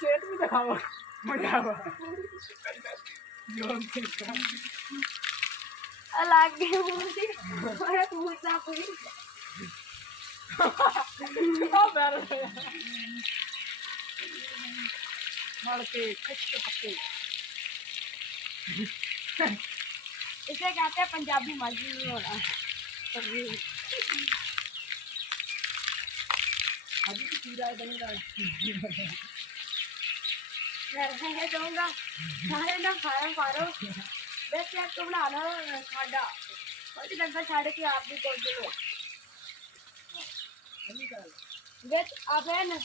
सेहत भी दिखाओ मजा अलग मुझे और पूछना कोई इसे कहते हैं पंजाबी मजबूरी होना। अभी तो पूरा बनेगा मैं कहूँगा सारे ना खाया मारो बस यार तुम बना लो खाड़ा और डंगर छाड़ के आप भी बोल दो बस आप है ना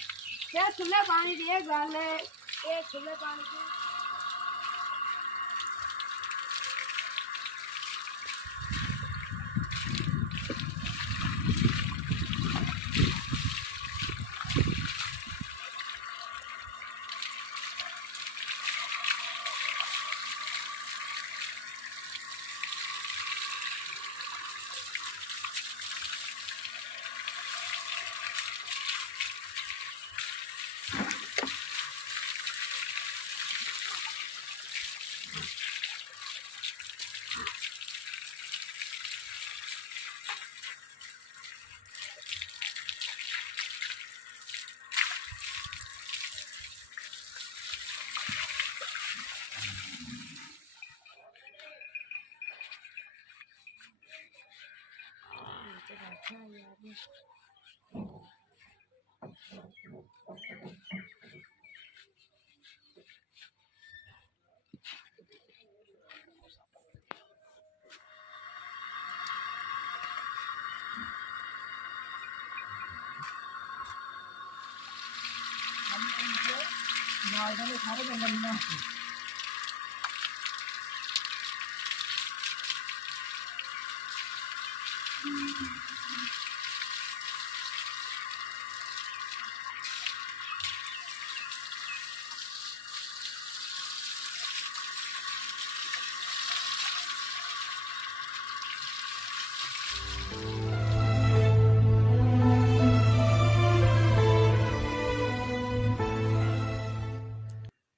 क्या खुले पानी दिए गाले ये खुले पानी दिए सारे जंगल में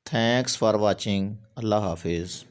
Thanks for watching. Allah Hafiz.